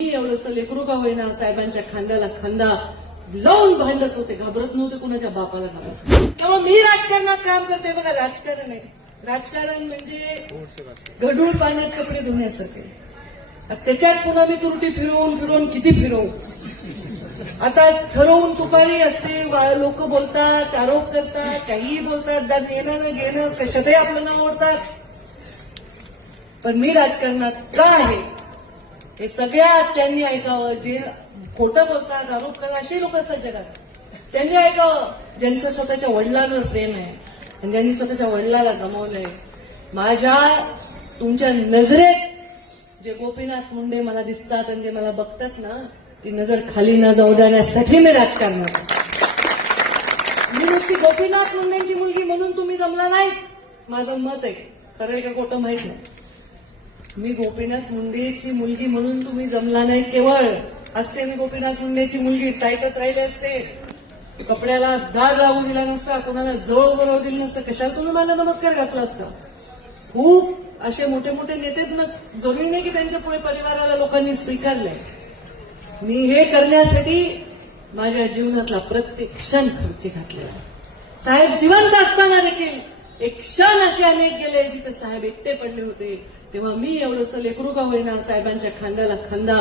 मी एवढंसं लेकरू का होईना साहेबांच्या खांद्याला खांदा लावून भांडत होते, घाबरत नव्हते कोणाच्या बापाला घाबरत. तेव्हा मी राजकारणात काम करते. बघा, राजकारण आहे, राजकारण म्हणजे गढूळ पाण्यात कपडे धुण्यासारखे. त्याच्यात पुन्हा मी तुरटी फिरवून फिरवून किती फिरवू. आता ठरवून सुपारी असते, लोक बोलतात, आरोप करतात, काहीही बोलतात, येणं न घेणं कशातही आपलं नाव ओढतात. पण मी राजकारणात का आहे हे सगळ्या त्यांनी ऐकावं. जे खोटं बोलतात, आरोप करतात असे लोक असतात जगात, त्यांनी ऐकावं. ज्यांचं स्वतःच्या वडिलांवर प्रेम आहे आणि ज्यांनी स्वतःच्या वडिलाला गमावलंय. माझ्या तुमच्या नजरेत जे गोपीनाथ मुंडे मला दिसतात आणि जे मला बघतात ना, ती नजर खाली न जाऊ देण्यासाठी मी राजकारणात. मी नुसती गोपीनाथ मुंडेंची मुलगी म्हणून तुम्ही जमला नाही, माझं मत आहे. खरं आहे का खोटं माहित नाही. मी गोपीनाथ मुंडेची मुलगी म्हणून तुम्ही जमला नाही. केवळ असते मी गोपीनाथ मुंडेची मुलगी, टाईटच राहिले असते, कपड्याला दाग लागू दिला नसता, कोणाला जवळ बरोबर दिलं नसतं, कशाला तुम्ही मला नमस्कार घातला असता. खूप असे मोठे मोठे नेते जरुरी नाही की त्यांच्या पुढे परिवाराला लोकांनी स्वीकारलंय. मी हे करण्यासाठी माझ्या जीवनातला प्रत्येक क्षण खर्ची घातलेला. साहेब जिवंत असताना देखील एक क्षण असे अनेक गेले जिथे साहेब एकटे पडले होते. तेव्हा मी एवढंसं लेकरू का होईना साहेबांच्या खांद्याला खांदा